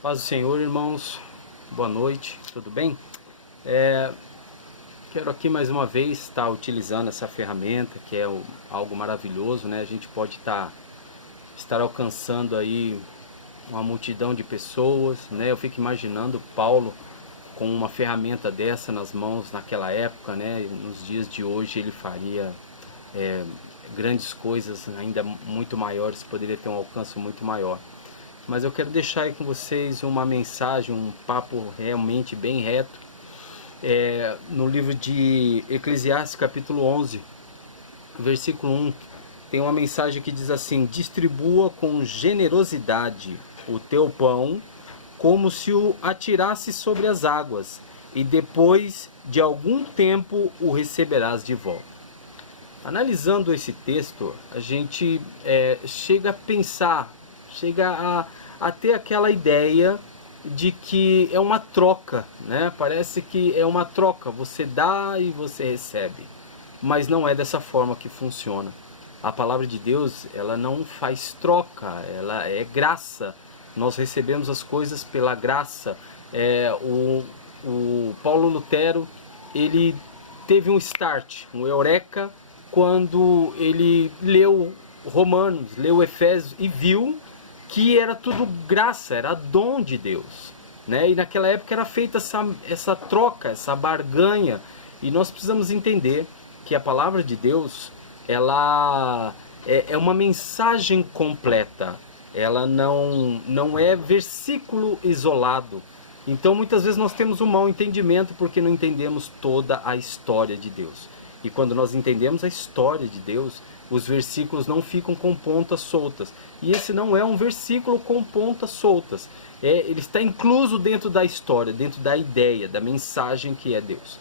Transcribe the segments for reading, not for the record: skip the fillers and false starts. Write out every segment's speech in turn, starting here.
Paz do Senhor, irmãos, boa noite, tudo bem? Quero aqui mais uma vez estar utilizando essa ferramenta que é algo maravilhoso, né? A gente pode estar alcançando aí uma multidão de pessoas, né? Eu fico imaginando Paulo com uma ferramenta dessa nas mãos naquela época, né? Nos dias de hoje ele faria grandes coisas ainda muito maiores, poderia ter um alcance muito maior. Mas eu quero deixar aí com vocês uma mensagem, um papo realmente bem reto, no livro de Eclesiastes capítulo 11, versículo 1, tem uma mensagem que diz assim: distribua com generosidade o teu pão, como se o atirasse sobre as águas, e depois de algum tempo o receberás de volta. Analisando esse texto, a gente chega a pensar, a ter aquela ideia de que é uma troca, né? Parece que é uma troca, você dá e você recebe, mas não é dessa forma que funciona. A palavra de Deus, ela não faz troca, ela é graça. Nós recebemos as coisas pela graça. O Paulo Lutero, ele teve um start, um eureka, quando ele leu Romanos, leu Efésios e viu que era tudo graça, era dom de Deus, né? E naquela época era feita essa troca, essa barganha, e nós precisamos entender que a palavra de Deus, ela é uma mensagem completa, ela não é versículo isolado. Então muitas vezes nós temos um mau entendimento porque não entendemos toda a história de Deus. E quando nós entendemos a história de Deus, os versículos não ficam com pontas soltas. E esse não é um versículo com pontas soltas. Ele está incluso dentro da história, dentro da ideia, da mensagem que é Deus.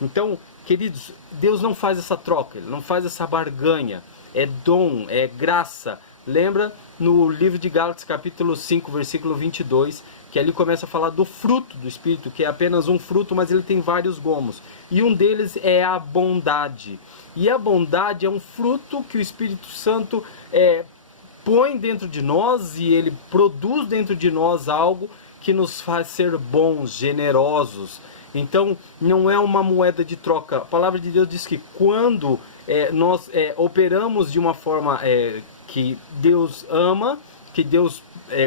Então, queridos, Deus não faz essa troca, Ele não faz essa barganha. É dom, é graça. Lembra no livro de Gálatas capítulo 5, versículo 22, que ali começa a falar do fruto do Espírito, que é apenas um fruto, mas ele tem vários gomos. E um deles é a bondade. E a bondade é um fruto que o Espírito Santo põe dentro de nós, e ele produz dentro de nós algo que nos faz ser bons, generosos. Então não é uma moeda de troca. A palavra de Deus diz que quando nós operamos de uma forma que Deus ama, que Deus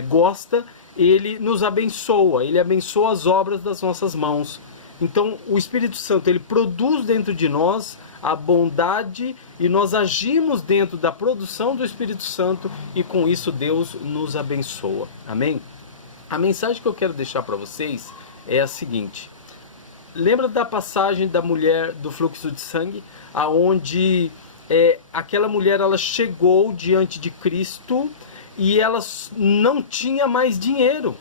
gosta, Ele nos abençoa, Ele abençoa as obras das nossas mãos. Então o Espírito Santo, ele produz dentro de nós a bondade, e nós agimos dentro da produção do Espírito Santo, e com isso Deus nos abençoa. Amém? A mensagem que eu quero deixar para vocês é a seguinte: lembra da passagem da mulher do fluxo de sangue, aonde aquela mulher, ela chegou diante de Cristo e ela não tinha mais dinheiro,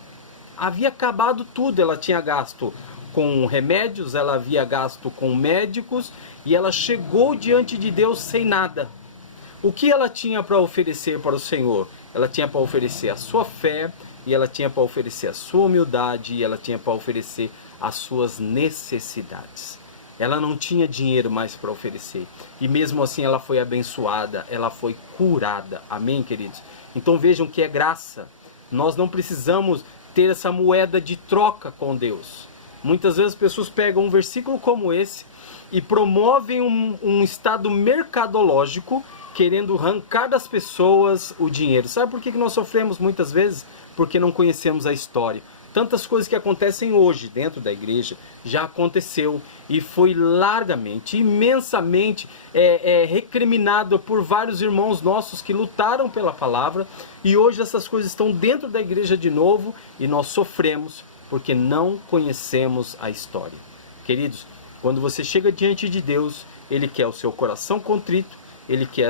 havia acabado tudo, ela tinha gasto com remédios, ela havia gasto com médicos, e ela chegou diante de Deus sem nada. O que ela tinha para oferecer para o Senhor? Ela tinha para oferecer a sua fé, e ela tinha para oferecer a sua humildade, e ela tinha para oferecer as suas necessidades. Ela não tinha dinheiro mais para oferecer, e mesmo assim ela foi abençoada, ela foi curada. Amém, queridos? Então vejam que é graça. Nós não precisamos ter essa moeda de troca com Deus. Muitas vezes as pessoas pegam um versículo como esse e promovem um estado mercadológico, querendo arrancar das pessoas o dinheiro. Sabe por que nós sofremos muitas vezes? Porque não conhecemos a história. Tantas coisas que acontecem hoje dentro da igreja já aconteceu e foi largamente, imensamente recriminado por vários irmãos nossos que lutaram pela palavra, e hoje essas coisas estão dentro da igreja de novo, e nós sofremos porque não conhecemos a história. Queridos, quando você chega diante de Deus, Ele quer o seu coração contrito, Ele quer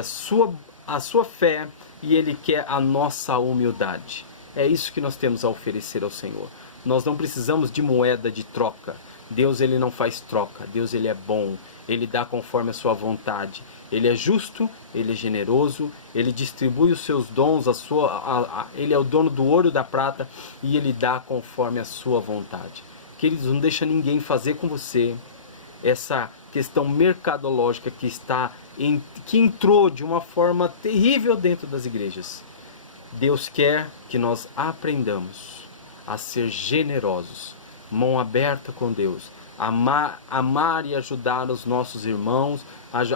a sua fé, e Ele quer a nossa humildade. É isso que nós temos a oferecer ao Senhor. Nós não precisamos de moeda de troca. Deus, ele não faz troca. Deus, ele é bom. Ele dá conforme a sua vontade. Ele é justo, ele é generoso, ele distribui os seus dons, ele é o dono do ouro e da prata, e ele dá conforme a sua vontade. Queridos, não deixa ninguém fazer com você essa questão mercadológica que entrou de uma forma terrível dentro das igrejas. Deus quer que nós aprendamos a ser generosos, mão aberta com Deus, amar e ajudar os nossos irmãos,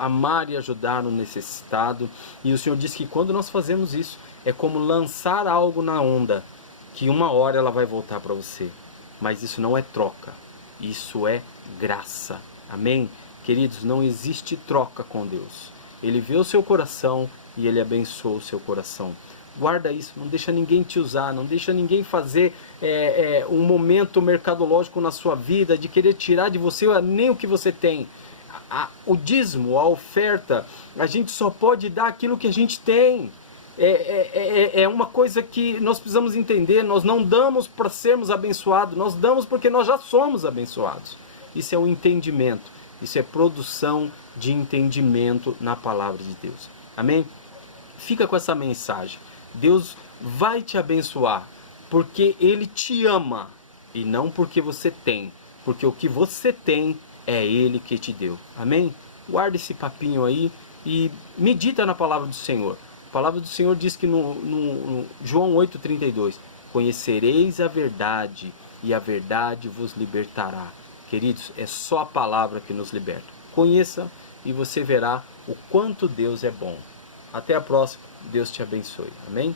amar e ajudar o necessitado. E o Senhor diz que quando nós fazemos isso, é como lançar algo na onda, que uma hora ela vai voltar para você. Mas isso não é troca, isso é graça. Amém? Queridos, não existe troca com Deus. Ele vê o seu coração e Ele abençoa o seu coração. Guarda isso, não deixa ninguém te usar, não deixa ninguém fazer um momento mercadológico na sua vida, de querer tirar de você nem o que você tem. O dízimo, a oferta, a gente só pode dar aquilo que a gente tem. É uma coisa que nós precisamos entender. Nós não damos para sermos abençoados, nós damos porque nós já somos abençoados. Isso é um entendimento, isso é produção de entendimento na palavra de Deus. Amém? Fica com essa mensagem. Deus vai te abençoar porque Ele te ama e não porque você tem, porque o que você tem é Ele que te deu. Amém? Guarda esse papinho aí e medita na palavra do Senhor. A palavra do Senhor diz que no João 8,32: conhecereis a verdade e a verdade vos libertará. Queridos, é só a palavra que nos liberta. Conheça e você verá o quanto Deus é bom. Até a próxima. Deus te abençoe. Amém?